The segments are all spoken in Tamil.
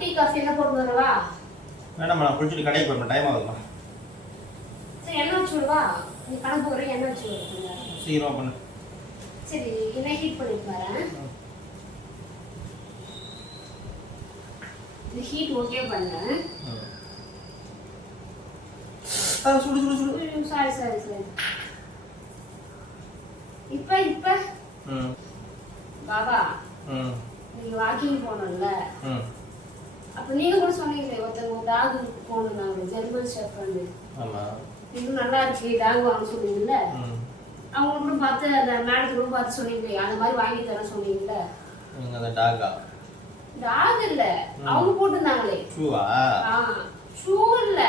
டீ காஃபி என்ன போட்டு வரவா? வேணாம்மா, நான் குளிச்சுட்டு கடைக்கு போறேன், டைம் ஆகுதுமா. சரி எண்ணெய் வச்சு விடுவா. நீ கணக்கு போடுற எண்ணெய் வச்சு விடுங்க. சீக்கிரமா பண்ணு. சரி எண்ணெய் ஹீட் பண்ணிட்டு வரேன். இது ஹீட் ஓகே பண்ணு. சுடு சுடு சுடு. சாரி. இப்ப பாபா நீங்க வாக்கிங் போனோம்ல, அப்ப நீங்க கூட சொன்னீங்களே ஒருத்தவங்க டாக் போனாங்க ஜெர்மன் ஷெப்பர்டு. ஆமா, இது நல்லா இருக்கு டாக் வாங்க சொன்னீங்கல்ல. அவங்க கூட பார்த்து அந்த மேடத்துக்கு கூட பார்த்து சொன்னீங்களே அந்த மாதிரி வாங்கி தர சொன்னீங்கல்ல. நீங்க அந்த டாக் இல்ல அவங்க போட்டுருந்தாங்களே. ஷூவா? ஷூ இல்ல,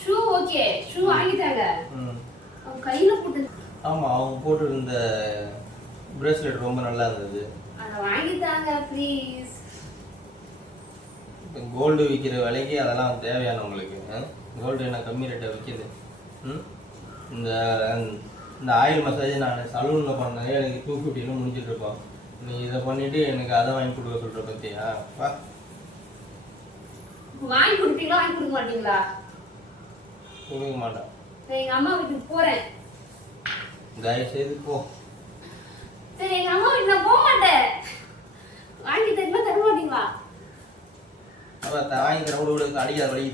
ஷூ ஓகே, ஷூ வாங்கிட்டாங்க. அவங்க கையில போட்டு. ஆமா, அவங்க போட்டுருந்த பிரேஸ்லெட் ரொம்ப நல்லா இருந்தது. அத வாங்கிட்டாங்க ப்ளீஸ். கோல்டு விற்கிற விலைக்கு அதெல்லாம் தேவையான உங்களுக்கு? கோல்டு என்ன கம்மி ரேட்டை விற்கிது? இந்த இந்த ஆயில் மசாஜ் நான் சலூனில் பண்ணேன், எனக்கு 250 முடிஞ்சிட்டு இருப்போம். நீ இதை பண்ணிட்டு எனக்கு அதை வாங்கி கொடுக்க சொல்ற பத்தியா? வாங்கி கொடுப்பீங்களா வாங்கி கொடுக்க மாட்டீங்களா? கொடுக்க மாட்டேன். எங்க அம்மா வீட்டுக்கு போறேன், தயவு செய்து போ. சரி எங்க அம்மா வீட்டுக்கு நான் போக மாட்டேன். வாங்கி தர மாட்டீங்களா? வாங்கி தர கூட அடிக்காத வழி.